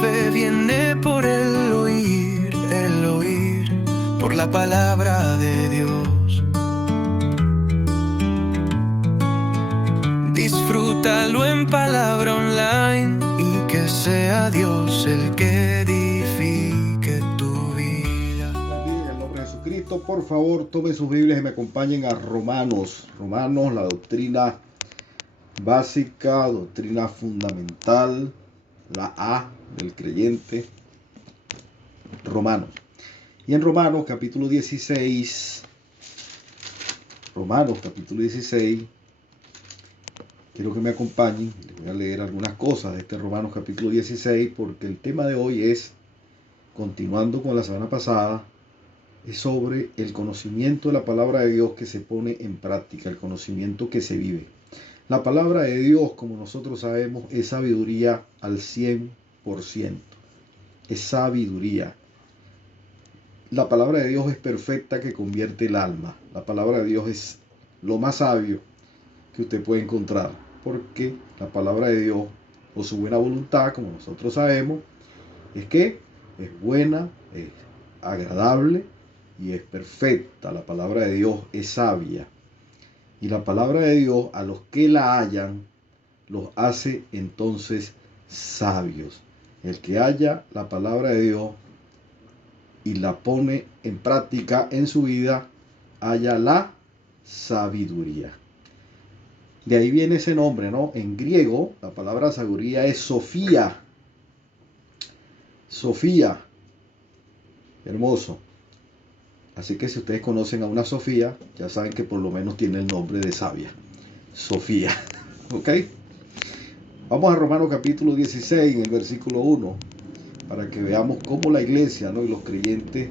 fe viene por el oír, por la palabra de Dios. Disfrútalo en palabra online y que sea Dios el que edifique tu vida. En el nombre de Jesucristo, por favor, tomen sus Biblias y me acompañen a Romanos. Romanos, la doctrina básica, doctrina fundamental, la A del creyente. Romanos. Y en Romanos capítulo 16, quiero que me acompañen. Les voy a leer algunas cosas de este Romanos capítulo 16 porque el tema de hoy es, continuando con la semana pasada, es sobre el conocimiento de la palabra de Dios que se pone en práctica, el conocimiento que se vive. La palabra de Dios, como nosotros sabemos, es sabiduría al 100%. Es sabiduría. La palabra de Dios es perfecta que convierte el alma. La palabra de Dios es lo más sabio que usted puede encontrar, porque la palabra de Dios, por su buena voluntad, como nosotros sabemos, es que es buena, es agradable y es perfecta. La palabra de Dios es sabia. Y la palabra de Dios, a los que la hallan, los hace entonces sabios. El que halla la palabra de Dios y la pone en práctica en su vida, halla la sabiduría. De ahí viene ese nombre, ¿no? En griego, la palabra sabiduría es Sofía. Sofía. Hermoso. Así que si ustedes conocen a una Sofía, ya saben que por lo menos tiene el nombre de sabia. Sofía. ¿Ok? Vamos a Romanos capítulo 16, en el versículo 1, para que veamos cómo la iglesia, ¿no?, y los creyentes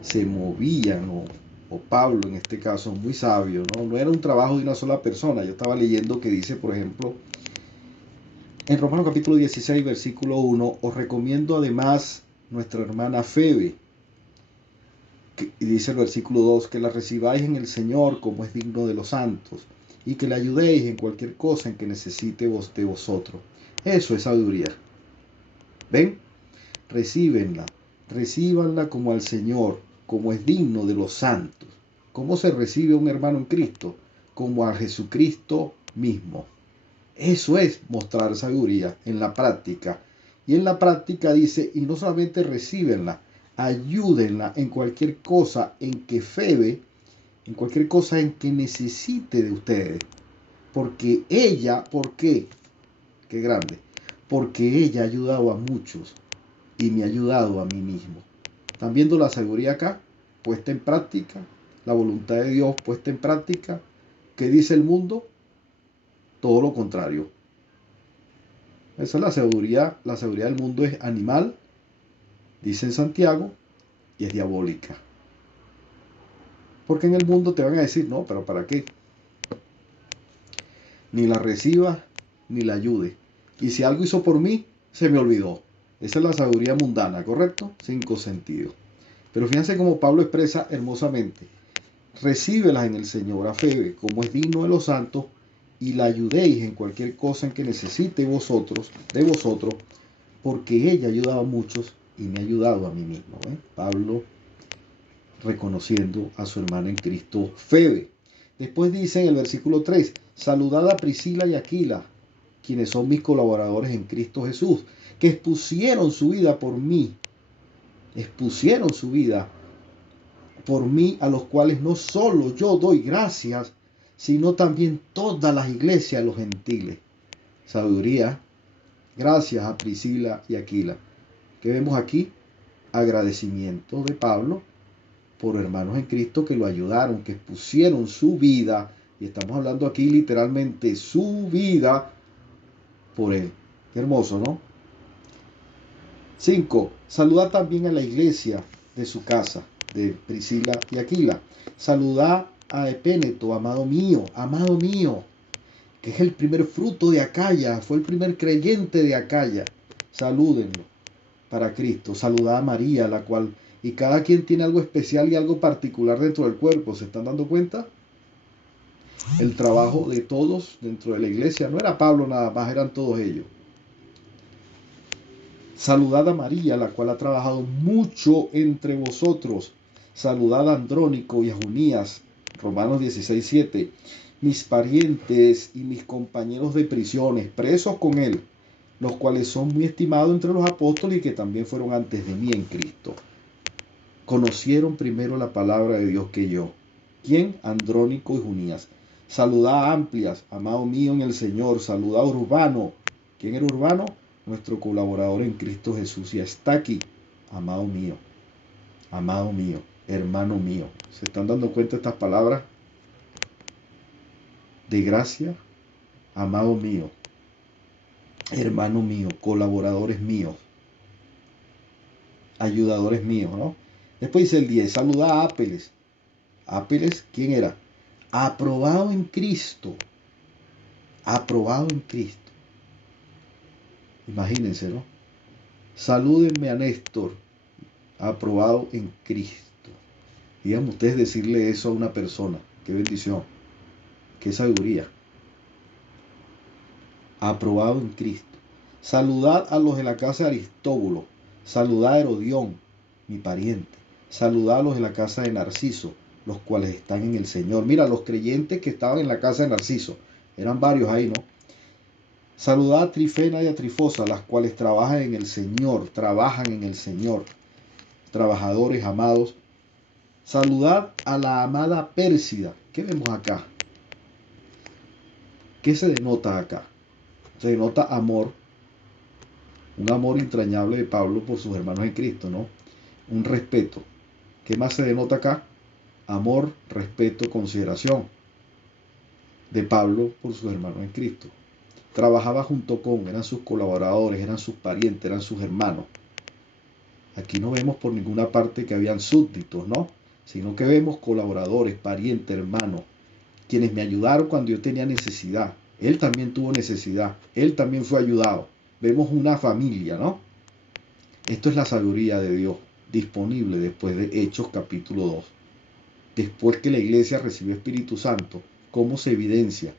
se movían, o Pablo en este caso, muy sabio, no era un trabajo de una sola persona. Yo estaba leyendo que dice, por ejemplo, en Romanos capítulo 16, versículo 1, os recomiendo además nuestra hermana Febe, y dice el versículo 2, que la recibáis en el Señor como es digno de los santos, y que la ayudéis en cualquier cosa en que necesite de vosotros. Eso es sabiduría. ¿Ven? Recíbanla como al Señor, como es digno de los santos. ¿Cómo se recibe un hermano en Cristo? Como a Jesucristo mismo. Eso es mostrar sabiduría en la práctica. Y en la práctica dice, y no solamente recíbenla, ayúdenla en cualquier cosa en que Febe, en cualquier cosa en que necesite de ustedes. Porque ella, ¿por qué? Qué grande. Porque ella ha ayudado a muchos y me ha ayudado a mí mismo. ¿Están viendo la sabiduría acá? Puesta en práctica, la voluntad de Dios puesta en práctica. ¿Qué dice el mundo? Todo lo contrario. Esa es la sabiduría. La sabiduría del mundo es animal, dice en Santiago, y es diabólica. Porque en el mundo te van a decir, no, pero ¿para qué? Ni la reciba, ni la ayude. Y si algo hizo por mí, se me olvidó. Esa es la sabiduría mundana, ¿correcto? 5 sentidos. Pero fíjense cómo Pablo expresa hermosamente. Recíbelas en el Señor a Febe, como es digno de los santos, y la ayudéis en cualquier cosa en que necesite de vosotros, porque ella ha ayudado a muchos y me ha ayudado a mí mismo. Pablo reconociendo a su hermana en Cristo, Febe. Después dice en el versículo 3, saludad a Priscila y Aquila, quienes son mis colaboradores en Cristo Jesús, que expusieron su vida por mí, a los cuales no solo yo doy gracias, sino también todas las iglesias de los gentiles. Sabiduría. Gracias a Priscila y Aquila. ¿Qué vemos aquí? Agradecimiento de Pablo por hermanos en Cristo que lo ayudaron, que expusieron su vida, y estamos hablando aquí literalmente su vida por él. Qué hermoso, ¿no? 5. Saluda también a la iglesia de su casa, de Priscila y Aquila. Saluda a Epéneto, amado mío, que es el primer fruto de Acaya, fue el primer creyente de Acaya. Salúdenlo para Cristo. Saluda a María, la cual, y cada quien tiene algo especial y algo particular dentro del cuerpo. ¿Se están dando cuenta? El trabajo de todos dentro de la iglesia no era Pablo nada más, eran todos ellos. Saludad a María, la cual ha trabajado mucho entre vosotros. Saludad a Andrónico y a Junías. Romanos 16:7. Mis parientes y mis compañeros de prisiones, presos con él, los cuales son muy estimados entre los apóstoles y que también fueron antes de mí en Cristo. Conocieron primero la palabra de Dios que yo. ¿Quién? Andrónico y Junías. Saludad a Amplias, amado mío en el Señor. Saludad a Urbano. ¿Quién era Urbano? Nuestro colaborador en Cristo Jesús. Y está aquí, amado mío, hermano mío. ¿Se están dando cuenta de estas palabras de gracia? Amado mío, hermano mío, colaboradores míos, ayudadores míos, ¿no? Después dice el 10, saluda a Apeles. Apeles, ¿quién era? Aprobado en Cristo. Aprobado en Cristo. Imagínense, ¿no? Salúdenme a Néstor, aprobado en Cristo. Díganme ustedes decirle eso a una persona. Qué bendición, qué sabiduría. Aprobado en Cristo. Saludad a los de la casa de Aristóbulo. Saludad a Herodión, mi pariente. Saludad a los de la casa de Narciso, los cuales están en el Señor. Mira, los creyentes que estaban en la casa de Narciso. Eran varios ahí, ¿no? Saludad a Trifena y a Trifosa, las cuales trabajan en el Señor. Trabajadores amados. Saludad a la amada Pérsida. ¿Qué vemos acá? ¿Qué se denota acá? Se denota amor, un amor entrañable de Pablo por sus hermanos en Cristo, ¿no? Un respeto. ¿Qué más se denota acá? Amor, respeto, consideración de Pablo por sus hermanos en Cristo. Trabajaba junto con, eran sus colaboradores, eran sus parientes, eran sus hermanos. Aquí no vemos por ninguna parte que habían súbditos, ¿no? Sino que vemos colaboradores, parientes, hermanos, quienes me ayudaron cuando yo tenía necesidad. Él también tuvo necesidad, él también fue ayudado. Vemos una familia, ¿no? Esto es la sabiduría de Dios, disponible después de Hechos capítulo 2. Después que la iglesia recibió Espíritu Santo, ¿cómo se evidencia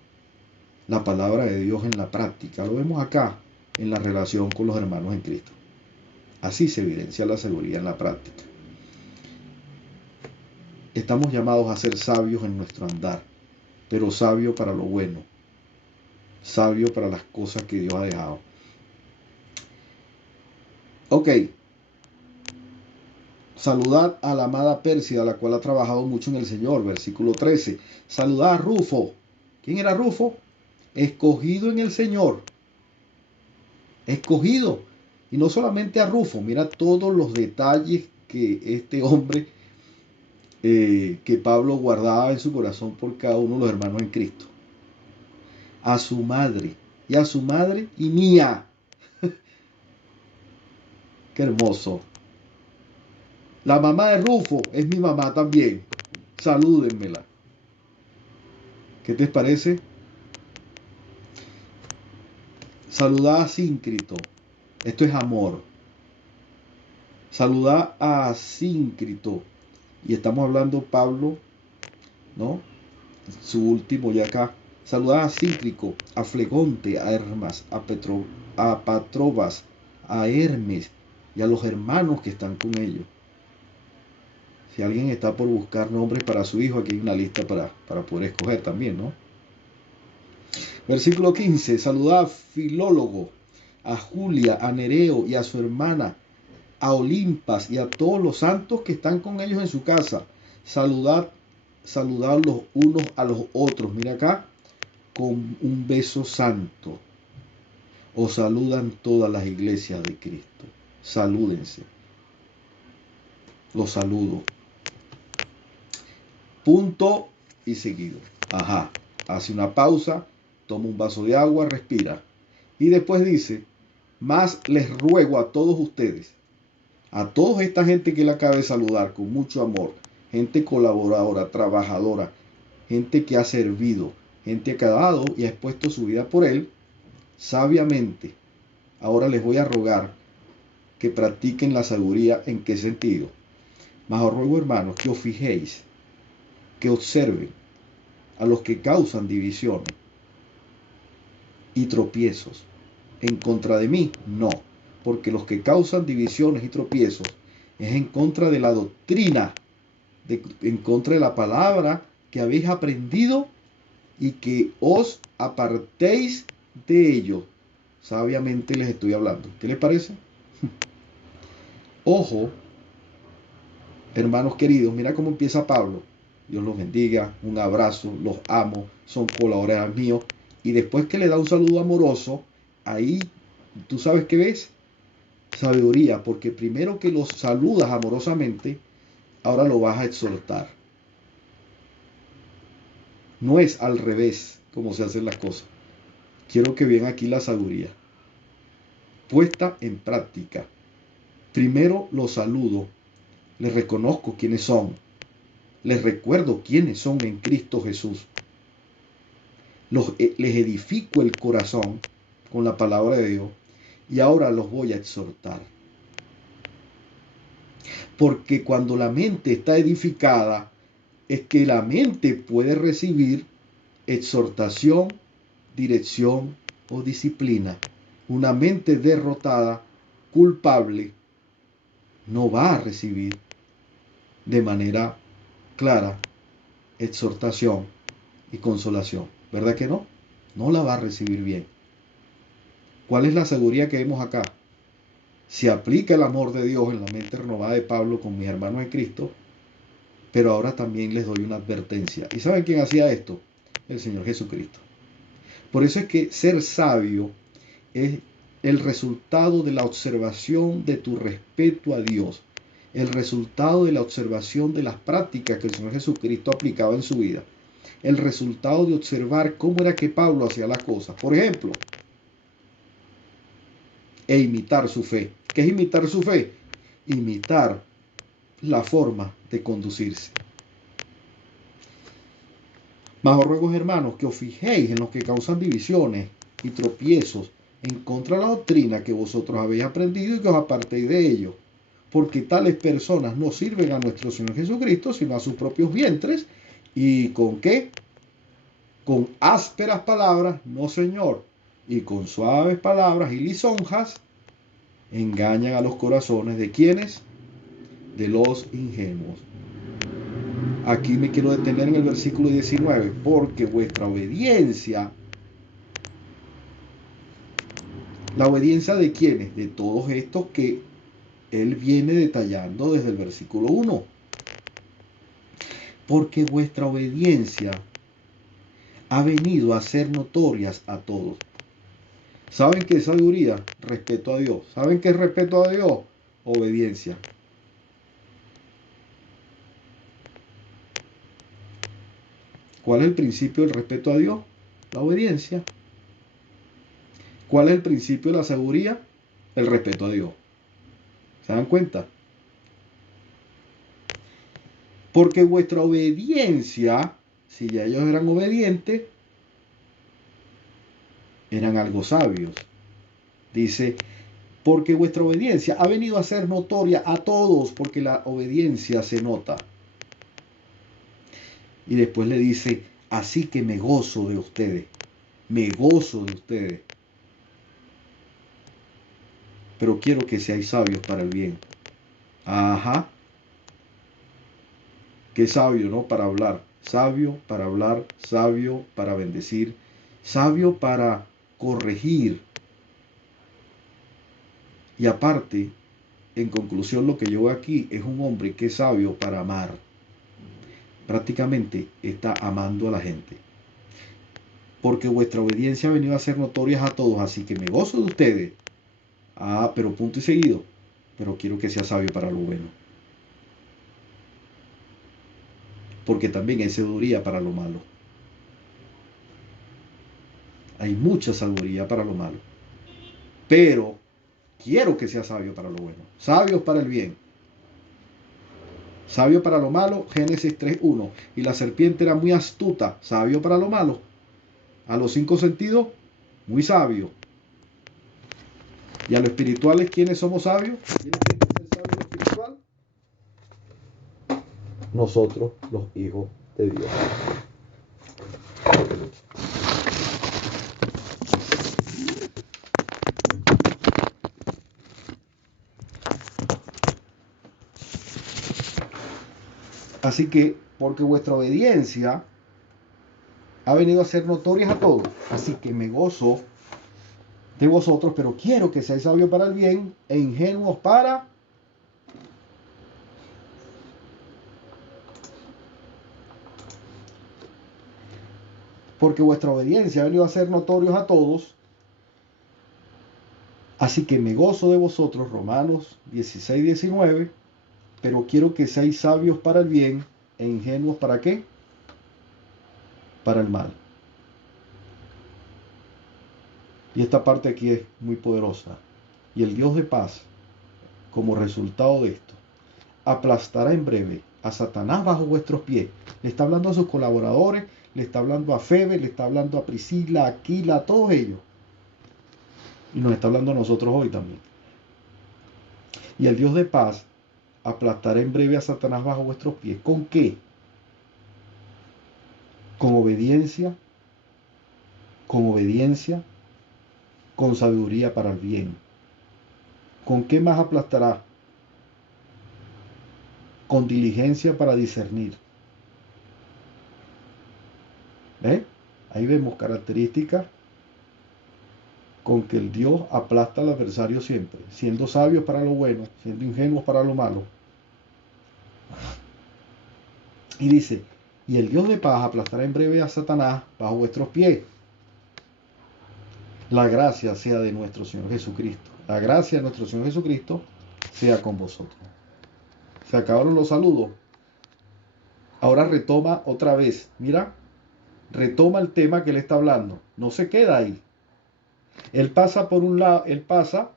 la palabra de Dios en la práctica? Lo vemos acá, en la relación con los hermanos en Cristo. Así se evidencia la sabiduría en la práctica. Estamos llamados a ser sabios en nuestro andar, pero sabio para lo bueno, sabio para las cosas que Dios ha dejado. Ok. Saludad a la amada Pérsida, la cual ha trabajado mucho en el Señor. Versículo 13. Saludad a Rufo. ¿Quién era Rufo? Escogido en el Señor. Escogido. Y no solamente a Rufo. Mira todos los detalles que este hombre, que Pablo guardaba en su corazón por cada uno de los hermanos en Cristo. A su madre. Y a su madre y mía. Qué hermoso. La mamá de Rufo es mi mamá también. Salúdenmela. ¿Qué te parece? Saludad a Síncrito. Esto es amor. Saludad a Síncrito. Y estamos hablando Pablo, ¿no? Su último ya acá. Saludad a Cítrico, a Flegonte, a Hermas, a Patrobas, a Hermes y a los hermanos que están con ellos. Si alguien está por buscar nombres para su hijo, aquí hay una lista para poder escoger también, ¿no? Versículo 15. Saludad a Filólogo, a Julia, a Nereo y a su hermana, a Olimpas y a todos los santos que están con ellos en su casa. Saludad los unos a los otros. Mira acá, con un beso santo. Os saludan todas las iglesias de Cristo. Salúdense. Los saludo. Punto y seguido. Ajá. Hace una pausa, toma un vaso de agua, respira. Y después dice, más les ruego a todos ustedes, a toda esta gente que él acaba de saludar con mucho amor, gente colaboradora, trabajadora, gente que ha servido, gente que ha dado y ha expuesto su vida por él, sabiamente. Ahora les voy a rogar que practiquen la sabiduría. ¿En qué sentido? Mas os ruego, hermanos, que os fijéis, que observen a los que causan divisiones y tropiezos. En contra de mí, no, porque los que causan divisiones y tropiezos es en contra de la doctrina, en contra de la palabra que habéis aprendido y que os apartéis de ello. Sabiamente les estoy hablando. ¿Qué les parece? Ojo, hermanos queridos, mira cómo empieza Pablo. Dios los bendiga, un abrazo, los amo, son colaboradores míos. Y después que le da un saludo amoroso, ahí tú sabes qué ves, sabiduría, porque primero que los saludas amorosamente, ahora lo vas a exhortar. No es al revés como se hacen las cosas. Quiero que vean aquí la sabiduría puesta en práctica. Primero los saludo, les reconozco quiénes son, les recuerdo quiénes son en Cristo Jesús. Les edifico el corazón con la palabra de Dios y ahora los voy a exhortar. Porque cuando la mente está edificada, es que la mente puede recibir exhortación, dirección o disciplina. Una mente derrotada, culpable, no va a recibir de manera clara exhortación y consolación. ¿Verdad que no? No la va a recibir bien. ¿Cuál es la seguridad que vemos acá? Se aplica el amor de Dios en la mente renovada de Pablo con mis hermanos en Cristo, pero ahora también les doy una advertencia. ¿Y saben quién hacía esto? El Señor Jesucristo. Por eso es que ser sabio es el resultado de la observación de tu respeto a Dios, el resultado de la observación de las prácticas que el Señor Jesucristo aplicaba en su vida, el resultado de observar cómo era que Pablo hacía las cosas. Por ejemplo, e imitar su fe. ¿Qué es imitar su fe? Imitar la forma de conducirse. Mas os ruego, hermanos, que os fijéis en los que causan divisiones y tropiezos en contra de la doctrina que vosotros habéis aprendido y que os apartéis de ello. Porque tales personas no sirven a nuestro Señor Jesucristo, sino a sus propios vientres. ¿Y con qué? Con ásperas palabras, no Señor, y con suaves palabras y lisonjas, engañan a los corazones de quienes, de los ingenuos. Aquí me quiero detener en el versículo 19, porque vuestra obediencia, ¿la obediencia de quiénes? De todos estos que él viene detallando desde el versículo 1. Porque vuestra obediencia ha venido a ser notorias a todos. ¿Saben qué es sabiduría? Respeto a Dios. ¿Saben qué es respeto a Dios? Obediencia. ¿Cuál es el principio del respeto a Dios? La obediencia. ¿Cuál es el principio de la sabiduría? El respeto a Dios. ¿Se dan cuenta? Porque vuestra obediencia, si ya ellos eran obedientes, eran algo sabios. Dice, porque vuestra obediencia ha venido a ser notoria a todos, porque la obediencia se nota. Y después le dice, así que me gozo de ustedes, me gozo de ustedes. Pero quiero que seáis sabios para el bien. Ajá. Qué sabio, ¿no? Para hablar. Sabio para hablar, sabio para bendecir, sabio para corregir. Y aparte, en conclusión, lo que yo veo aquí es un hombre que es sabio para amar. Prácticamente está amando a la gente. Porque vuestra obediencia ha venido a ser notorias a todos, así que me gozo de ustedes. Ah, pero punto y seguido. Pero quiero que sea sabio para lo bueno. Porque también hay sabiduría para lo malo. Hay mucha sabiduría para lo malo. Pero quiero que sea sabio para lo bueno. Sabios para el bien. Sabio para lo malo, Génesis 3:1. Y la serpiente era muy astuta, sabio para lo malo. A los 5 sentidos, muy sabio. Y a lo espiritual, ¿quiénes somos sabios? ¿Quiénes tienen que ser sabios en lo espiritual? Nosotros, los hijos de Dios. Así que, porque vuestra obediencia ha venido a ser notoria a todos, así que me gozo de vosotros, pero quiero que seáis sabios para el bien e ingenuos para... Porque vuestra obediencia ha venido a ser notorios a todos, así que me gozo de vosotros, Romanos 16, 19, pero quiero que seáis sabios para el bien e ingenuos para qué? Para el mal. Y esta parte aquí es muy poderosa. Y el Dios de paz, como resultado de esto, aplastará en breve a Satanás bajo vuestros pies. Le está hablando a sus colaboradores, le está hablando a Febe, le está hablando a Priscila, a Aquila, a todos ellos. Y nos está hablando a nosotros hoy también. Y el Dios de paz aplastará en breve a Satanás bajo vuestros pies. ¿Con qué? Con obediencia, con sabiduría para el bien. ¿Con qué más aplastará? Con diligencia para discernir. ¿Ves? Ahí vemos características con que el Dios aplasta al adversario siempre, siendo sabios para lo bueno, siendo ingenuos para lo malo. Y dice, y el Dios de paz aplastará en breve a Satanás bajo vuestros pies. La gracia sea de nuestro Señor Jesucristo. La gracia de nuestro Señor Jesucristo sea con vosotros. Se acabaron los saludos. Ahora retoma otra vez. Mira, retoma el tema que él está hablando. No se queda ahí. Él pasa por un lado, él pasa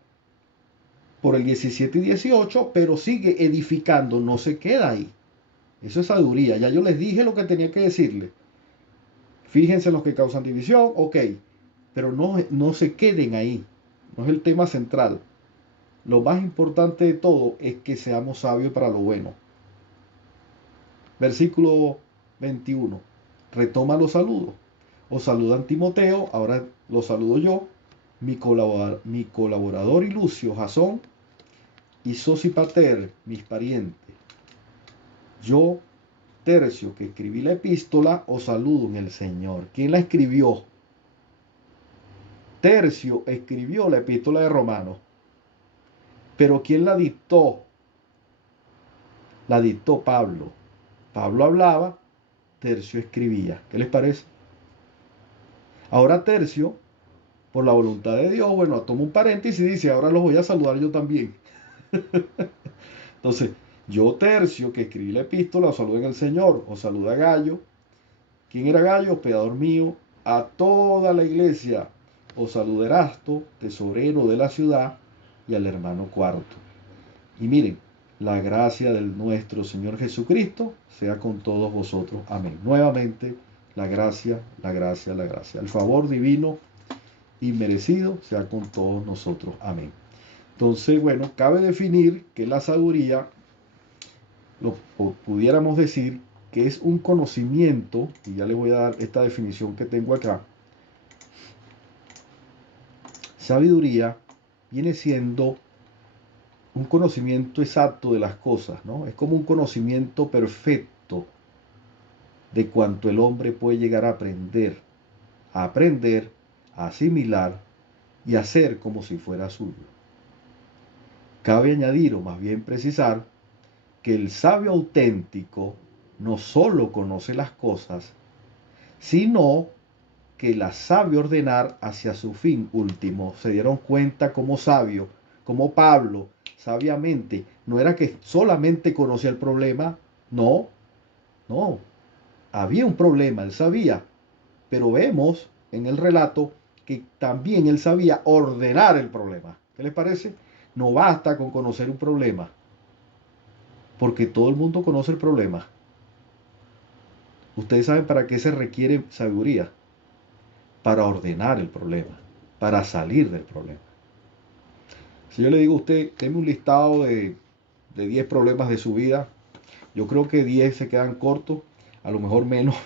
por el 17 y 18, pero sigue edificando, no se queda ahí. Eso es sabiduría. Ya yo les dije lo que tenía que decirles. Fíjense en los que causan división, ok, pero no se queden ahí. No es el tema central. Lo más importante de todo es que seamos sabios para lo bueno. Versículo 21. Retoma los saludos. Os saludan Timoteo, ahora lo saludo yo, mi colaborador y Lucio, Jasón, y Sosipater, mis parientes. Yo, Tercio, que escribí la epístola, os saludo en el Señor. ¿Quién la escribió? Tercio escribió la epístola de Romanos. Pero ¿quién la dictó? La dictó Pablo. Pablo hablaba, Tercio escribía. ¿Qué les parece? Ahora Tercio, por la voluntad de Dios, bueno, toma un paréntesis y dice, ahora los voy a saludar yo también. Entonces, yo Tercio, que escribí la epístola, os saludo en el Señor, os saluda Gallo. ¿Quién era Gallo? Hospedador mío. A toda la iglesia os saluda Erasto, tesorero de la ciudad, y al hermano Cuarto. Y miren, la gracia del nuestro Señor Jesucristo sea con todos vosotros. Amén. Nuevamente, la gracia. El favor divino y merecido sea con todos nosotros. Amén. Entonces, bueno, cabe definir que la sabiduría, pudiéramos decir que es un conocimiento, y ya les voy a dar esta definición que tengo acá. Sabiduría viene siendo un conocimiento exacto de las cosas, ¿no? Es como un conocimiento perfecto de cuanto el hombre puede llegar a aprender, a asimilar y hacer como si fuera suyo. Cabe añadir, o más bien precisar, que el sabio auténtico no solo conoce las cosas, sino que las sabe ordenar hacia su fin último. Se dieron cuenta como sabio, como Pablo, sabiamente, no era que solamente conocía el problema, no, había un problema, él sabía, pero vemos en el relato que también él sabía ordenar el problema. ¿Qué les parece? No basta con conocer un problema, porque todo el mundo conoce el problema. Ustedes saben para qué se requiere sabiduría. Para ordenar el problema, para salir del problema. Si yo le digo a usted, deme un listado de 10 problemas de su vida, yo creo que 10 se quedan cortos, a lo mejor menos,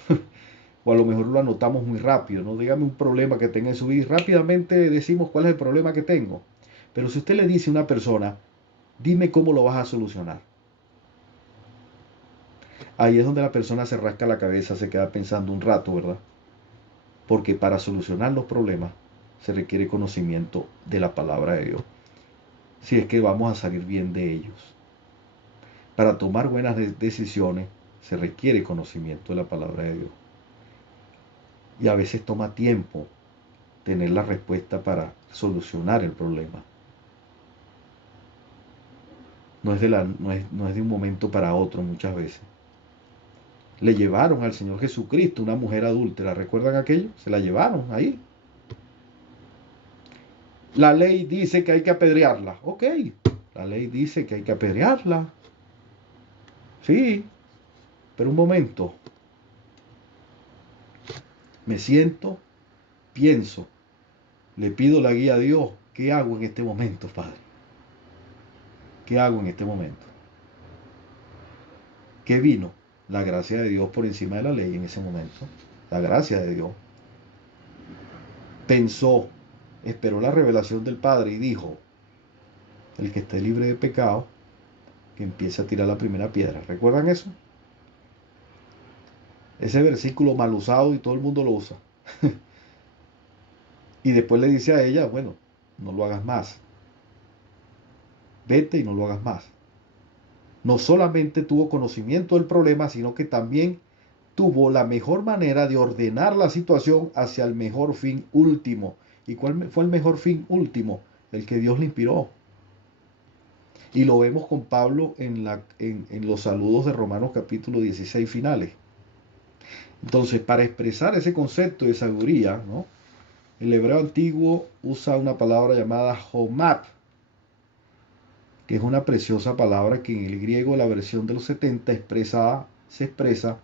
o a lo mejor lo anotamos muy rápido, ¿no? Dígame un problema que tenga en su vida y rápidamente decimos cuál es el problema que tengo. Pero si usted le dice a una persona, dime cómo lo vas a solucionar. Ahí es donde la persona se rasca la cabeza, se queda pensando un rato, ¿verdad? Porque para solucionar los problemas se requiere conocimiento de la palabra de Dios. Si es que vamos a salir bien de ellos. Para tomar buenas decisiones se requiere conocimiento de la palabra de Dios. Y a veces toma tiempo tener la respuesta para solucionar el problema. No es de un momento para otro muchas veces. Le llevaron al Señor Jesucristo una mujer adúltera. ¿Recuerdan aquello? Se la llevaron ahí. La ley dice que hay que apedrearla. Ok, la ley dice que hay que apedrearla. Sí, pero un momento. Me siento, pienso, le pido la guía a Dios. ¿Qué hago en este momento, Padre? ¿Qué hago en este momento? ¿Qué vino? La gracia de Dios por encima de la ley en ese momento. La gracia de Dios. Pensó, esperó la revelación del Padre y dijo, el que esté libre de pecado, que empiece a tirar la primera piedra. ¿Recuerdan eso? Ese versículo mal usado y todo el mundo lo usa. Y después le dice a ella, bueno, no lo hagas más. Vete y no lo hagas más. No solamente tuvo conocimiento del problema, sino que también tuvo la mejor manera de ordenar la situación hacia el mejor fin último. ¿Y cuál fue el mejor fin último? El que Dios le inspiró. Y lo vemos con Pablo en los saludos de Romanos capítulo 16 finales. Entonces, para expresar ese concepto de sabiduría, ¿no? El hebreo antiguo usa una palabra llamada homap, que es una preciosa palabra que en el griego, la versión de los 70, se expresa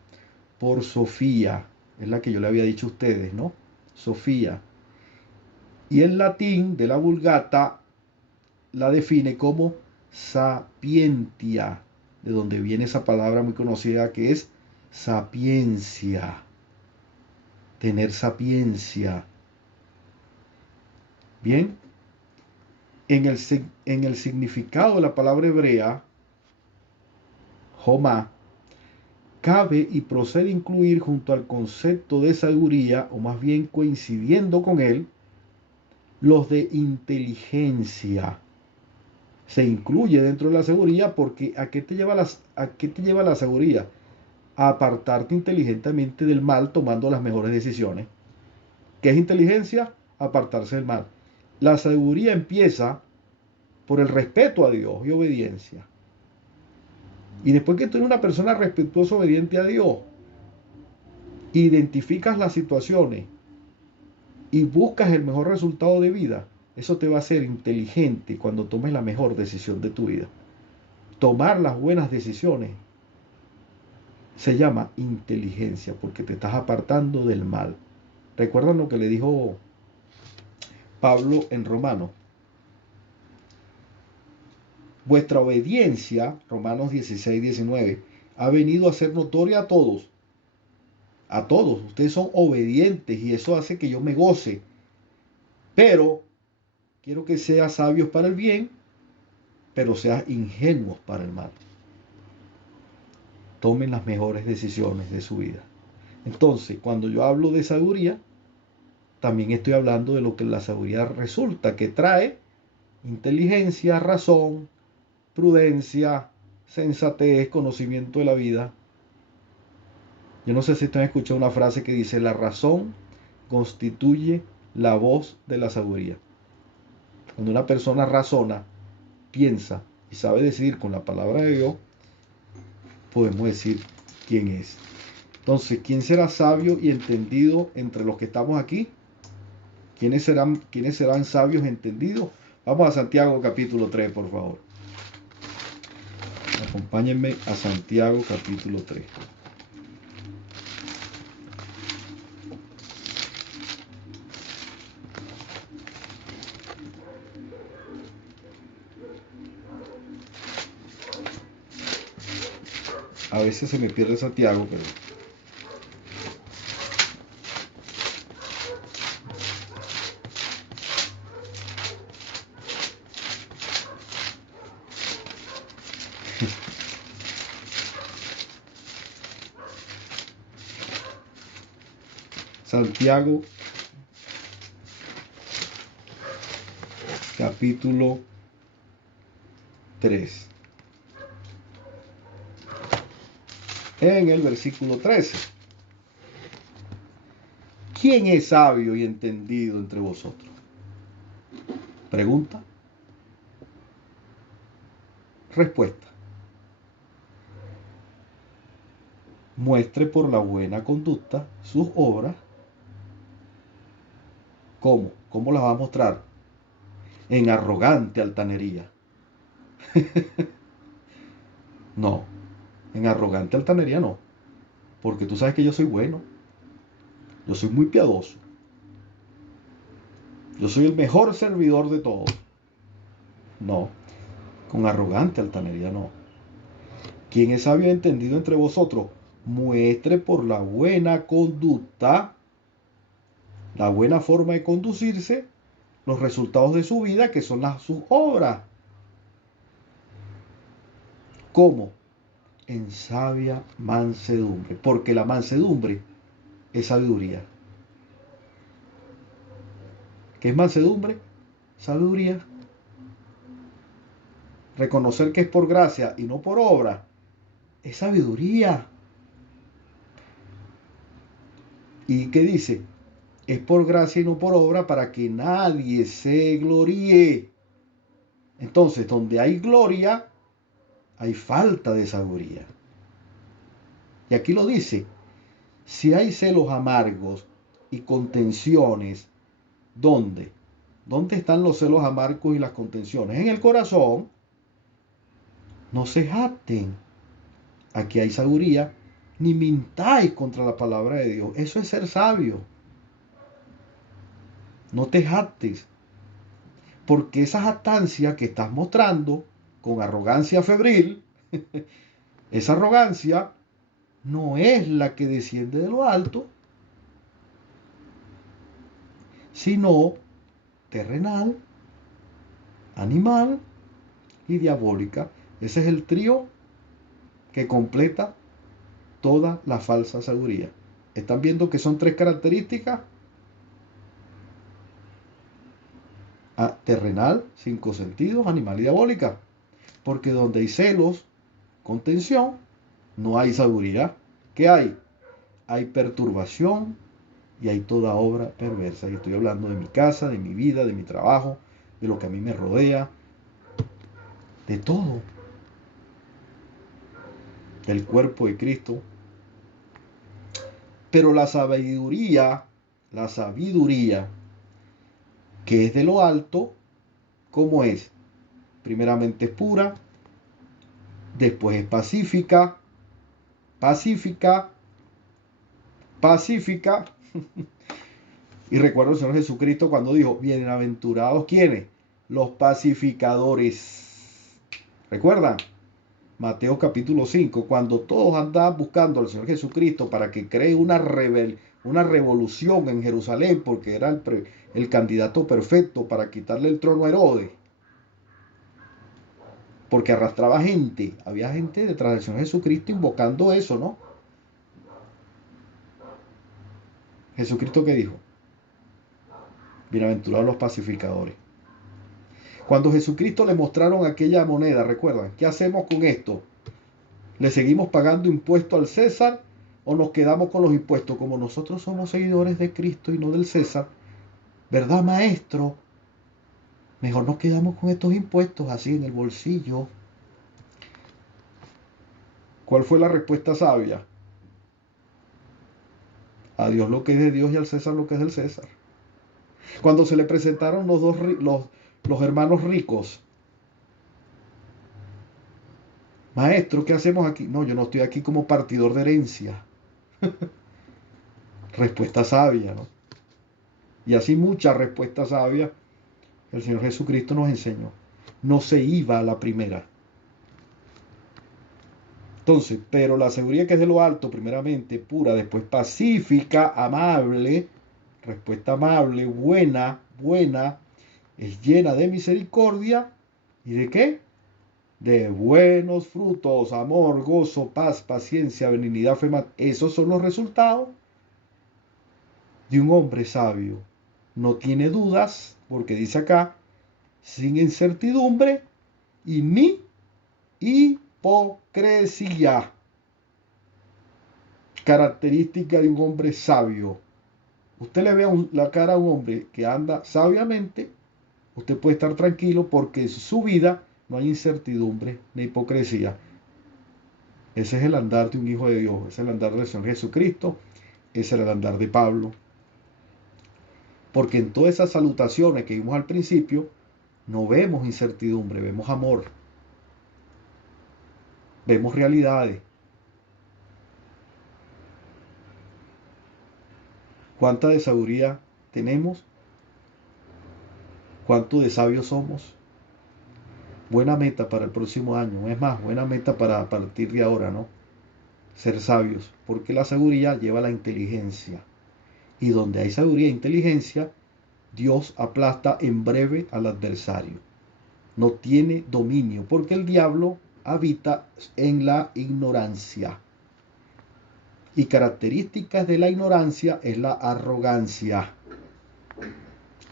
por Sofía. Es la que yo le había dicho a ustedes, ¿no? Sofía. Y el latín de la Vulgata la define como sapientia, de donde viene esa palabra muy conocida que es sapiencia. Tener sapiencia. Bien, en el significado de la palabra hebrea, Jomá, cabe y procede a incluir junto al concepto de sabiduría, o más bien coincidiendo con él, los de inteligencia. Se incluye dentro de la sabiduría porque ¿a qué te lleva la sabiduría? A apartarte inteligentemente del mal tomando las mejores decisiones. ¿Qué es inteligencia? Apartarse del mal. La sabiduría empieza por el respeto a Dios y obediencia. Y después que tú eres una persona respetuosa, obediente a Dios, identificas las situaciones y buscas el mejor resultado de vida, eso te va a hacer inteligente cuando tomes la mejor decisión de tu vida. Tomar las buenas decisiones se llama inteligencia porque te estás apartando del mal. ¿Recuerdan lo que le dijo Pablo en Romanos? Vuestra obediencia, Romanos 16, 19, ha venido a ser notoria a todos. A todos. Ustedes son obedientes y eso hace que yo me goce. Pero quiero que seas sabios para el bien, pero seas ingenuos para el mal. Tomen las mejores decisiones de su vida. Entonces, cuando yo hablo de sabiduría, también estoy hablando de lo que la sabiduría resulta, que trae inteligencia, razón, prudencia, sensatez, conocimiento de la vida. Yo no sé si ustedes han escuchado una frase que dice, la razón constituye la voz de la sabiduría. Cuando una persona razona, piensa y sabe decidir con la palabra de Dios, podemos decir quién es. Entonces, ¿quién será sabio y entendido entre los que estamos aquí? ¿Quiénes serán sabios y entendidos? Vamos a Santiago capítulo 3, por favor. Acompáñenme a Santiago capítulo 3. A veces se me pierde Santiago, pero Santiago, capítulo 3. En el versículo 13. ¿Quién es sabio y entendido entre vosotros? Pregunta. Respuesta. Muestre por la buena conducta sus obras. ¿Cómo? ¿Cómo las va a mostrar? En arrogante altanería. No, en arrogante altanería no. Porque tú sabes que yo soy bueno. Yo soy muy piadoso. Yo soy el mejor servidor de todos. No, con arrogante altanería no. ¿Quién es sabio y entendido entre vosotros? Muestre por la buena conducta, la buena forma de conducirse, los resultados de su vida, que son sus obras. ¿Cómo? En sabia mansedumbre, porque la mansedumbre es sabiduría. ¿Qué es mansedumbre? Sabiduría. Reconocer que es por gracia y no por obra es sabiduría. ¿Y qué dice? Es por gracia y no por obra para que nadie se gloríe. Entonces, donde hay gloria, hay falta de sabiduría. Y aquí lo dice, si hay celos amargos y contenciones, ¿dónde? ¿Dónde están los celos amargos y las contenciones? En el corazón. No se jacten. Aquí hay sabiduría. Ni mintáis contra la palabra de Dios. Eso es ser sabio. No te jactes. Porque esa jactancia que estás mostrando con arrogancia febril, esa arrogancia no es la que desciende de lo alto, sino terrenal, animal y diabólica. Ese es el trío que completa toda la falsa sabiduría. ¿Están viendo que son tres características? Terrenal, cinco sentidos, animal y diabólica. Porque donde hay celos, contención, no hay sabiduría. ¿Qué hay? Hay perturbación y hay toda obra perversa. Y estoy hablando de mi casa, de mi vida, de mi trabajo, de lo que a mí me rodea, de todo. Del cuerpo de Cristo. Pero la sabiduría que es de lo alto, ¿cómo es? Primeramente es pura, después es pacífica, y recuerdo al Señor Jesucristo cuando dijo, bienaventurados, ¿quiénes? Los pacificadores. ¿Recuerdan? Mateo capítulo 5, cuando todos andaban buscando al Señor Jesucristo para que cree una revolución en Jerusalén, porque era el candidato perfecto para quitarle el trono a Herodes. Porque arrastraba gente, había gente detrás del Señor Jesucristo invocando eso, ¿no? Jesucristo, ¿qué dijo? Bienaventurados los pacificadores. Cuando Jesucristo le mostraron aquella moneda, ¿recuerdan? ¿Qué hacemos con esto? ¿Le seguimos pagando impuesto al César o nos quedamos con los impuestos? Como nosotros somos seguidores de Cristo y no del César, ¿verdad, maestro? Mejor nos quedamos con estos impuestos así en el bolsillo. ¿Cuál fue la respuesta sabia? A Dios lo que es de Dios y al César lo que es del César. Cuando se le presentaron los hermanos ricos, maestro, ¿qué hacemos aquí? No, yo no estoy aquí como partidor de herencia. Respuesta sabia, ¿no? Y así muchas respuestas sabias el Señor Jesucristo nos enseñó. No se iba a la primera. Entonces, pero la sabiduría que es de lo alto, primeramente pura, después pacífica, amable, respuesta amable, buena, es llena de misericordia. ¿Y de qué? De buenos frutos, amor, gozo, paz, paciencia, benignidad, fe. Esos son los resultados. de un hombre sabio no tiene dudas, porque dice acá, sin incertidumbre y ni hipocresía. Característica de un hombre sabio. Usted le ve la cara a un hombre que anda sabiamente, usted puede estar tranquilo porque en su vida no hay incertidumbre ni hipocresía. Ese es el andar de un hijo de Dios, ese es el andar del Señor Jesucristo, ese es el andar de Pablo. Porque en todas esas salutaciones que vimos al principio, no vemos incertidumbre, vemos amor, vemos realidades. ¿Cuánta de sabiduría tenemos? ¿Cuánto de sabios somos? Buena meta para el próximo año, es más, buena meta para partir de ahora, ¿no? Ser sabios, porque la sabiduría lleva la inteligencia. Y donde hay sabiduría e inteligencia, Dios aplasta en breve al adversario. No tiene dominio, porque el diablo habita en la ignorancia. Y características de la ignorancia es la arrogancia,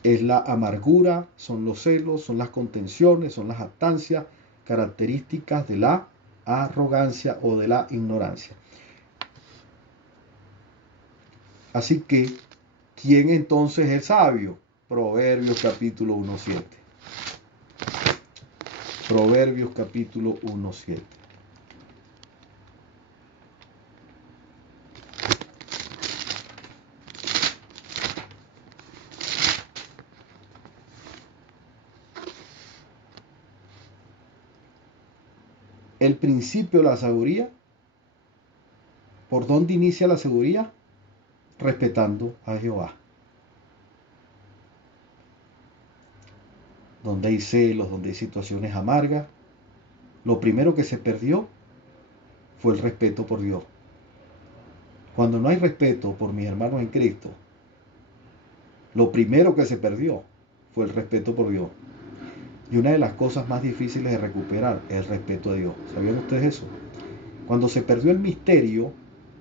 es la amargura, son los celos, son las contenciones, son las jactancias, características de la arrogancia o de la ignorancia. Así que, ¿quién entonces es sabio? Proverbios capítulo 1:7. Proverbios capítulo 1:7. El principio de la sabiduría. ¿Por dónde inicia la sabiduría? Respetando a Jehová. Donde hay celos, donde hay situaciones amargas, lo primero que se perdió fue el respeto por Dios. Cuando no hay respeto por mis hermanos en Cristo, lo primero que se perdió fue el respeto por Dios. Y una de las cosas más difíciles de recuperar es el respeto a Dios. ¿Sabían ustedes eso? Cuando se perdió el misterio,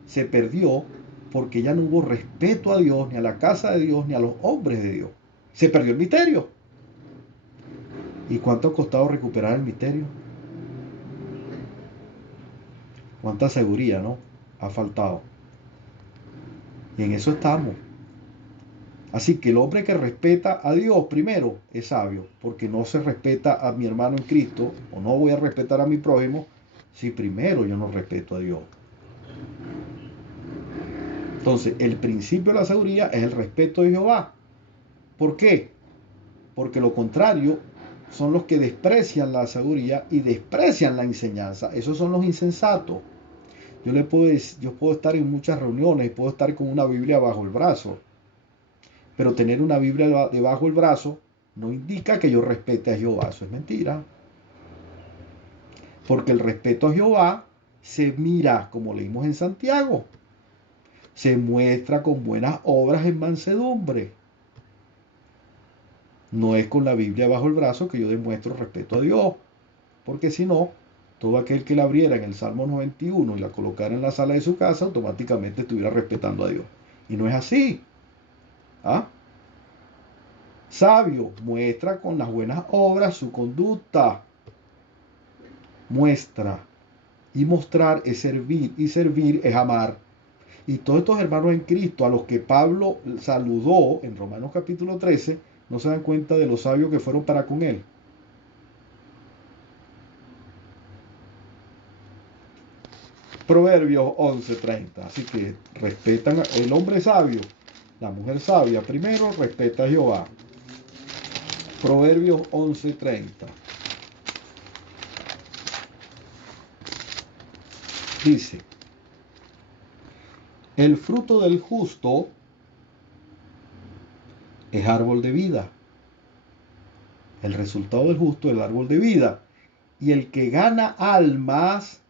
se perdió porque ya no hubo respeto a Dios, ni a la casa de Dios, ni a los hombres de Dios. Se perdió el misterio. ¿Y cuánto ha costado recuperar el misterio? ¿Cuánta seguridad, no? Ha faltado. Y en eso estamos. Así que el hombre que respeta a Dios primero es sabio, porque no se respeta a mi hermano en Cristo, o no voy a respetar a mi prójimo, si primero yo no respeto a Dios. Entonces, el principio de la sabiduría es el respeto de Jehová. ¿Por qué? Porque lo contrario son los que desprecian la sabiduría y desprecian la enseñanza. Esos son los insensatos. Yo puedo estar en muchas reuniones, puedo estar con una Biblia bajo el brazo, pero tener una Biblia debajo del brazo no indica que yo respete a Jehová. Eso es mentira. Porque el respeto a Jehová se mira, como leímos en Santiago, se muestra con buenas obras en mansedumbre. No es con la Biblia bajo el brazo que yo demuestro respeto a Dios. Porque si no, todo aquel que la abriera en el Salmo 91 y la colocara en la sala de su casa, automáticamente estuviera respetando a Dios. Y no es así. ¿Ah? Sabio, muestra con las buenas obras su conducta. Muestra. Y mostrar es servir. Y servir es amar. Y todos estos hermanos en Cristo, a los que Pablo saludó en Romanos capítulo 13, no se dan cuenta de los sabios que fueron para con él. Proverbios 11:30. Así que respetan el hombre sabio, la mujer sabia. Primero respeta a Jehová. Proverbios 11:30. Dice: el fruto del justo es árbol de vida. El resultado del justo es el árbol de vida. Y el que gana almas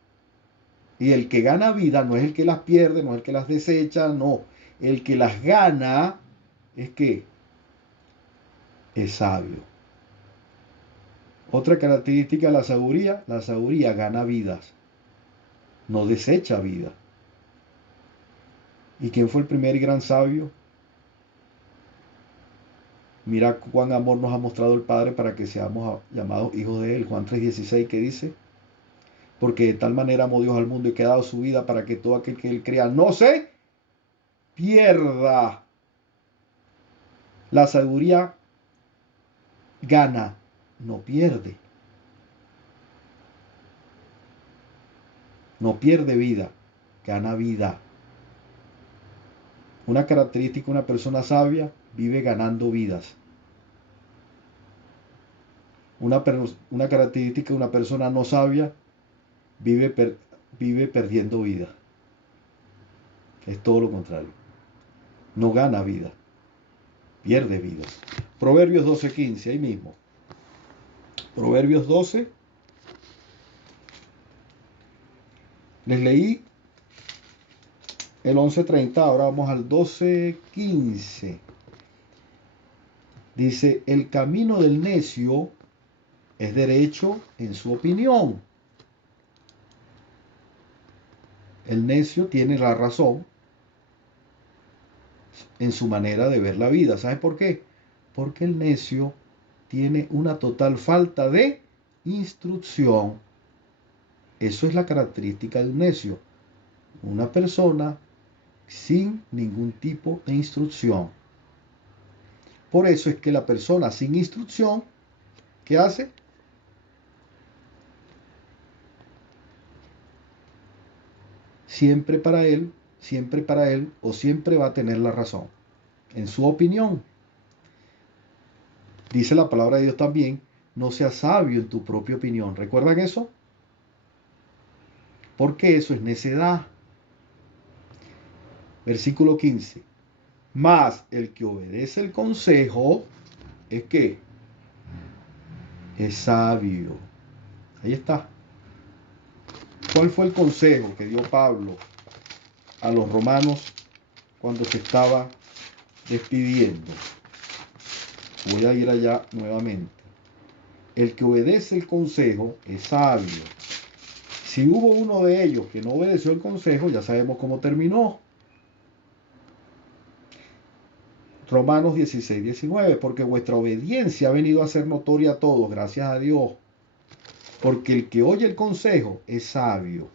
y el que gana vida no es el que las pierde, no es el que las desecha, no. El que las gana es que es sabio. Otra característica de la sabiduría gana vidas, no desecha vida. ¿Y quién fue el primer y gran sabio? Mira cuán amor nos ha mostrado el Padre para que seamos llamados hijos de Él. Juan 3:16, que dice, porque de tal manera amó Dios al mundo y que ha dado su vida para que todo aquel que Él crea no se pierda. La sabiduría gana, no pierde. No pierde vida, gana vida. Una característica de una persona sabia, vive ganando vidas. Una característica de una persona no sabia, vive perdiendo vida. Es todo lo contrario. No gana vida, pierde vida. Proverbios 12:15, ahí mismo. Proverbios 12. Les leí el 11:30, ahora vamos al 12:15. Dice, el camino del necio es derecho en su opinión. El necio tiene la razón en su manera de ver la vida. ¿Sabes por qué? Porque el necio tiene una total falta de instrucción. Eso es la característica de un necio. Una persona sin ningún tipo de instrucción. Por eso es que la persona sin instrucción, ¿qué hace? Siempre para él o siempre va a tener la razón. En su opinión. Dice la palabra de Dios también, no seas sabio en tu propia opinión. ¿Recuerdan eso? Porque eso es necedad. Versículo 15. Mas el que obedece el consejo es que es sabio. Ahí está. ¿Cuál fue el consejo que dio Pablo a los romanos cuando se estaba despidiendo? Voy a ir allá nuevamente. El que obedece el consejo es sabio. Si hubo uno de ellos que no obedeció el consejo, ya sabemos cómo terminó. Romanos 16:19, porque vuestra obediencia ha venido a ser notoria a todos, gracias a Dios. Porque el que oye el consejo es sabio.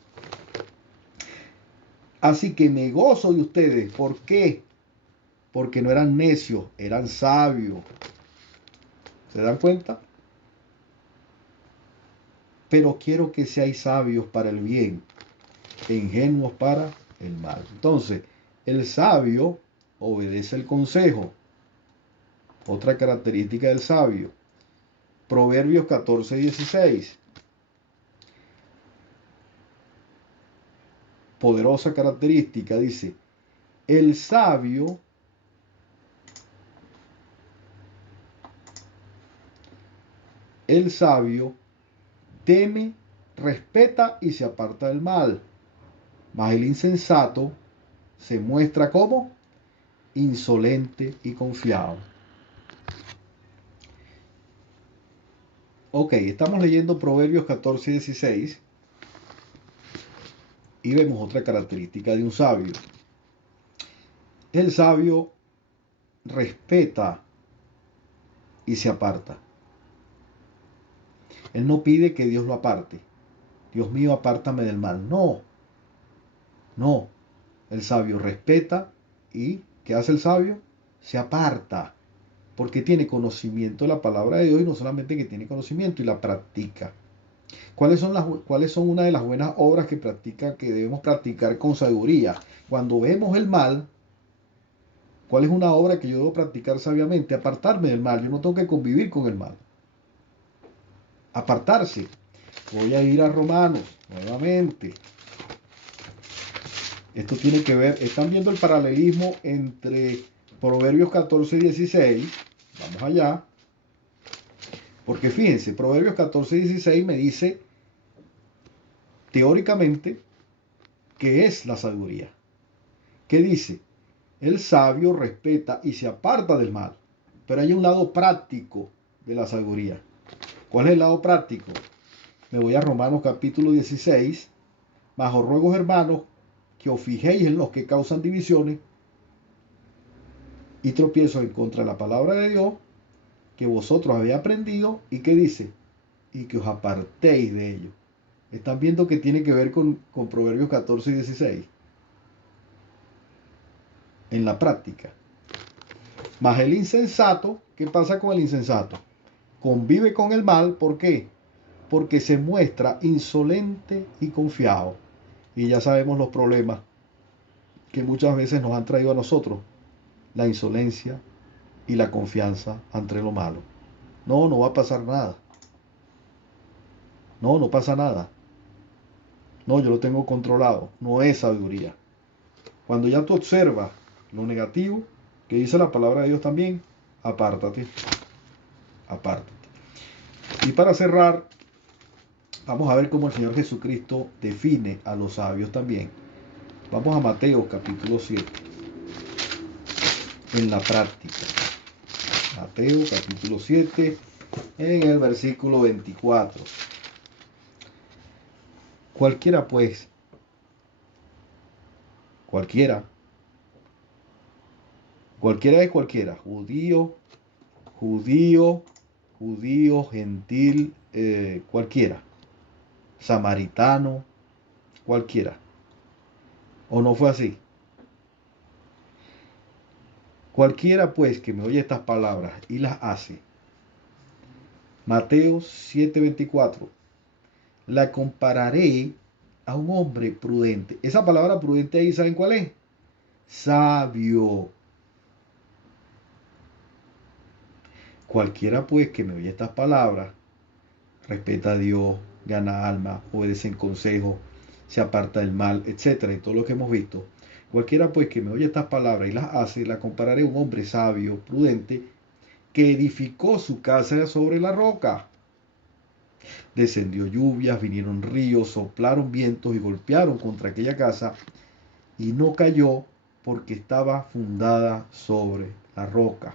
Así que me gozo de ustedes. ¿Por qué? Porque no eran necios, eran sabios. ¿Se dan cuenta? Pero quiero que seáis sabios para el bien, e ingenuos para el mal. Entonces, el sabio obedece el consejo. Otra característica del sabio. Proverbios 14:16. Poderosa característica, dice, el sabio teme, respeta y se aparta del mal, mas el insensato se muestra como insolente y confiado. Ok, estamos leyendo Proverbios 14:16 y vemos otra característica de un sabio. El sabio respeta y se aparta. Él no pide que Dios lo aparte. Dios mío, apártame del mal. No. El sabio respeta y ¿qué hace el sabio? Se aparta. Porque tiene conocimiento de la palabra de Dios y no solamente que tiene conocimiento y la practica. ¿Cuáles son una de las buenas obras que debemos practicar con sabiduría? Cuando vemos el mal, ¿cuál es una obra que yo debo practicar sabiamente? Apartarme del mal. Yo no tengo que convivir con el mal. Apartarse. Voy a ir a Romanos nuevamente. Esto tiene que ver, están viendo el paralelismo entre Proverbios 14:16. Vamos allá. Porque fíjense, Proverbios 14:16 me dice teóricamente qué es la sabiduría. ¿Qué dice? El sabio respeta y se aparta del mal. Pero hay un lado práctico de la sabiduría. ¿Cuál es el lado práctico? Me voy a Romanos capítulo 16. Mas os ruego, hermanos, que os fijéis en los que causan divisiones y tropiezos en contra de la palabra de Dios que vosotros habéis aprendido y que dice, y que os apartéis de ello. Están viendo que tiene que ver con Proverbios 14 y 16. En la práctica. Mas el insensato, ¿qué pasa con el insensato? Convive con el mal, ¿por qué? Porque se muestra insolente y confiado. Y ya sabemos los problemas que muchas veces nos han traído a nosotros. La insolencia y la confianza ante lo malo. No, no va a pasar nada. No, no pasa nada. No, yo lo tengo controlado. No es sabiduría. Cuando ya tú observas lo negativo, que dice la palabra de Dios también, apártate. Apártate. Y para cerrar, vamos a ver cómo el Señor Jesucristo define a los sabios también. Vamos a Mateo capítulo 7. En la práctica. Mateo capítulo 7, en el versículo 24. Cualquiera pues, cualquiera es cualquiera, judío, gentil, cualquiera, samaritano, cualquiera. ¿O no fue así? Cualquiera pues que me oye estas palabras y las hace. Mateo 7:24. La compararé a un hombre prudente. Esa palabra prudente ahí, ¿saben cuál es? Sabio. Cualquiera pues que me oye estas palabras, respeta a Dios, gana alma, obedece en consejo, se aparta del mal, etcétera, y todo lo que hemos visto. Cualquiera pues que me oye estas palabras y las hace, la compararé a un hombre sabio, prudente, que edificó su casa sobre la roca. Descendió lluvias, vinieron ríos, soplaron vientos y golpearon contra aquella casa, y no cayó porque estaba fundada sobre la roca.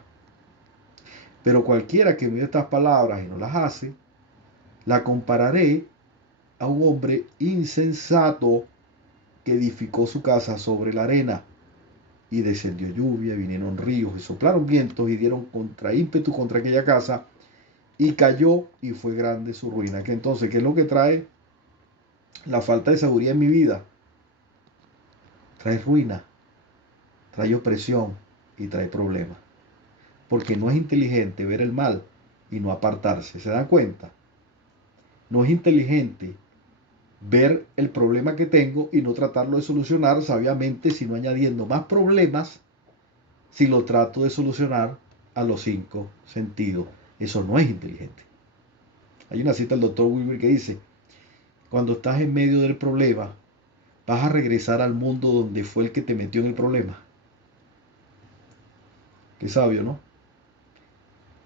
Pero cualquiera que me oye estas palabras y no las hace, la compararé a un hombre insensato que edificó su casa sobre la arena. Y descendió lluvia, vinieron ríos y soplaron vientos y dieron contra ímpetu contra aquella casa, y cayó y fue grande su ruina. Que entonces, ¿qué es lo que trae la falta de sabiduría en mi vida? Trae ruina, trae opresión y trae problemas. Porque no es inteligente ver el mal y no apartarse. ¿Se dan cuenta? No es inteligente ver el problema que tengo y no tratarlo de solucionar sabiamente, sino añadiendo más problemas si lo trato de solucionar a los 5 sentidos. Eso no es inteligente. Hay una cita del doctor Wilber que dice, cuando estás en medio del problema, vas a regresar al mundo donde fue el que te metió en el problema. Qué sabio, ¿no?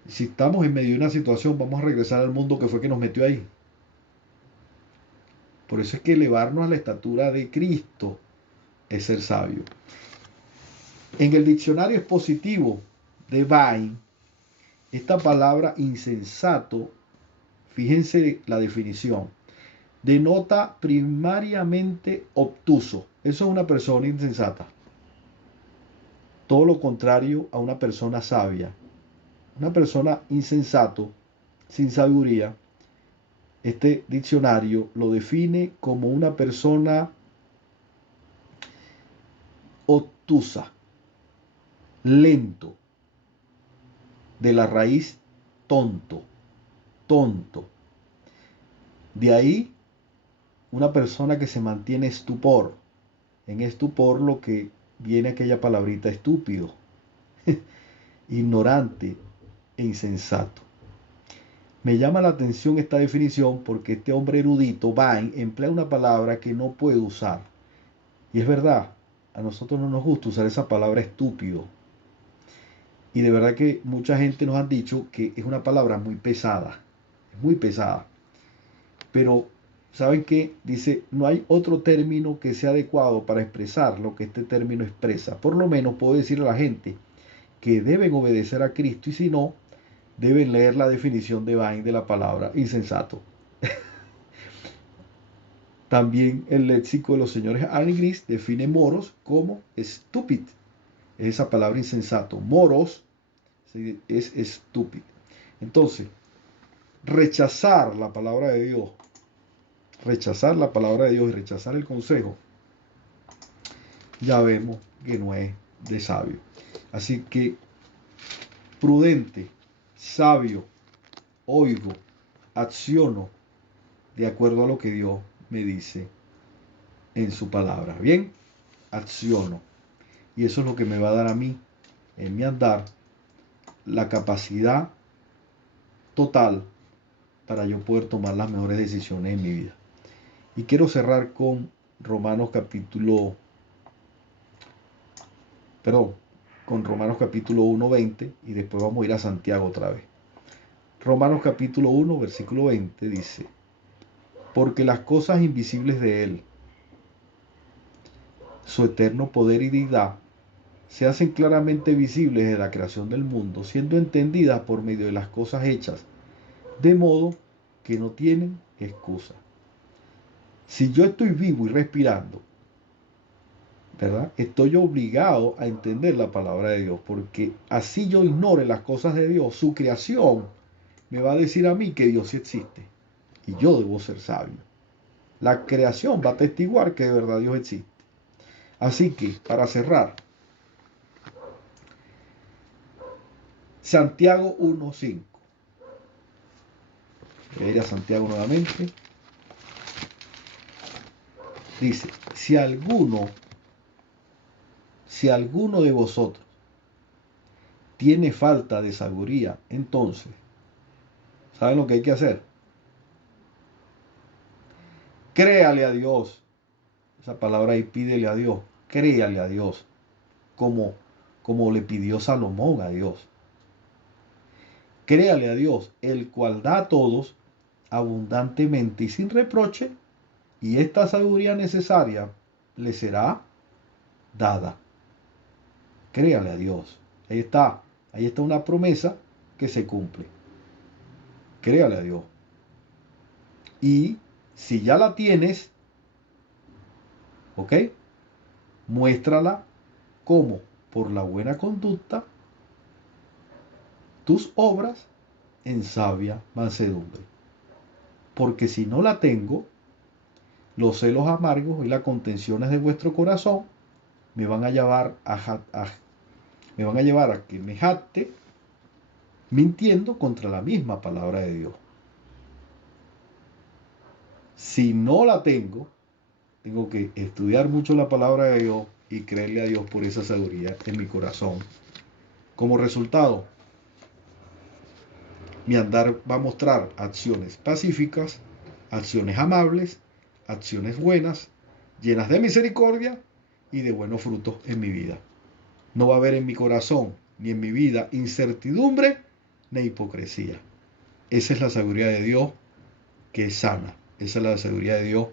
Si estamos en medio de una situación, vamos a regresar al mundo que fue que nos metió ahí. Por eso es que elevarnos a la estatura de Cristo es ser sabio. En el diccionario expositivo de Vine, esta palabra insensato, fíjense la definición, denota primariamente obtuso. Eso es una persona insensata. Todo lo contrario a una persona sabia. Una persona insensato, sin sabiduría, este diccionario lo define como una persona obtusa, lento, de la raíz tonto, tonto. De ahí una persona que se mantiene estupor. En estupor lo que viene aquella palabrita estúpido, ignorante e insensato. Me llama la atención esta definición porque este hombre erudito, Vine, emplea una palabra que no puede usar. Y es verdad, a nosotros no nos gusta usar esa palabra estúpido. Y de verdad que mucha gente nos ha dicho que es una palabra muy pesada. Es muy pesada. Pero, ¿saben qué? Dice, no hay otro término que sea adecuado para expresar lo que este término expresa. Por lo menos puedo decirle a la gente que deben obedecer a Cristo y si no, deben leer la definición de Vine de la palabra insensato. También el léxico de los señores Anigris define moros como stupid. Es esa palabra insensato. Moros es estúpido. Entonces, rechazar la palabra de Dios, rechazar la palabra de Dios y rechazar el consejo, ya vemos que no es de sabio. Así que prudente, sabio, oigo, acciono de acuerdo a lo que Dios me dice en su palabra. Bien, acciono. Y eso es lo que me va a dar a mí, en mi andar, la capacidad total para yo poder tomar las mejores decisiones en mi vida. Y quiero cerrar con Romanos capítulo 1:20 y después vamos a ir a Santiago otra vez. Romanos capítulo 1, versículo 20 dice: porque las cosas invisibles de Él, su eterno poder y deidad, se hacen claramente visibles desde la creación del mundo, siendo entendidas por medio de las cosas hechas, de modo que no tienen excusa. Si yo estoy vivo y respirando, ¿verdad? Estoy obligado a entender la palabra de Dios, porque así yo ignore las cosas de Dios, su creación me va a decir a mí que Dios sí existe y yo debo ser sabio. La creación va a atestiguar que de verdad Dios existe. Así que, para cerrar, Santiago 1:5. Voy a ir a Santiago nuevamente. Dice: si alguno de vosotros tiene falta de sabiduría, entonces, ¿saben lo que hay que hacer? Créale a Dios. Esa palabra ahí, pídele a Dios. Créale a Dios. Como le pidió Salomón a Dios. Créale a Dios, el cual da a todos abundantemente y sin reproche, y esta sabiduría necesaria le será dada. Créale a Dios. Ahí está una promesa que se cumple. Créale a Dios. Y si ya la tienes, ¿ok? Muéstrala como por la buena conducta tus obras en sabia mansedumbre. Porque si no la tengo, los celos amargos y las contenciones de vuestro corazón me van a llevar a que me jacte mintiendo contra la misma palabra de Dios. Si no la tengo que estudiar mucho la palabra de Dios y creerle a Dios por esa sabiduría en mi corazón. Como resultado, mi andar va a mostrar acciones pacíficas, acciones amables, acciones buenas, llenas de misericordia y de buenos frutos en mi vida. No va a haber en mi corazón ni en mi vida incertidumbre ni hipocresía. Esa es la sabiduría de Dios que es sana. Esa es la sabiduría de Dios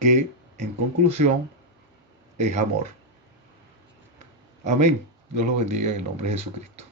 que, en conclusión, es amor. Amén. Dios los bendiga en el nombre de Jesucristo.